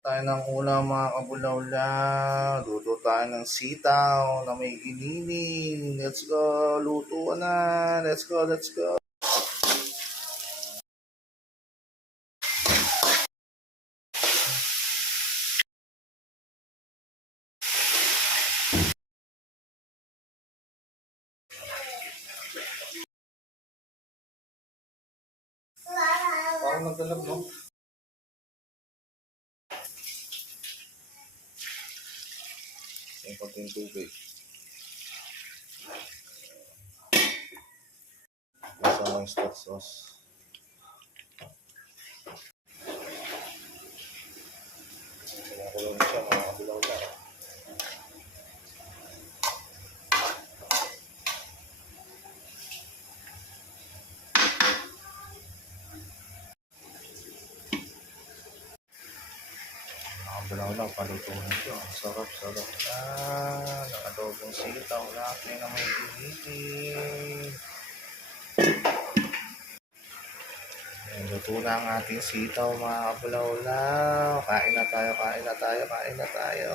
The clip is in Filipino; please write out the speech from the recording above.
Tayo ng ulam mga kabulaw. Luto tayo ng sitaw na may inining. Let's go, lutuan na. Let's go, let's go. Parang nagdalag, no? Yung konting tubig. Kasama yung stock sauce. Kumukulong siya mga kabulaw na. Nakabulaw lang, paluto na siya. Sarap, sarap na. Nakadobong sitaw. Laki na may inining. Luto na ang ating sitaw mga kabulaw. Kain na tayo, kain na tayo, kain na tayo.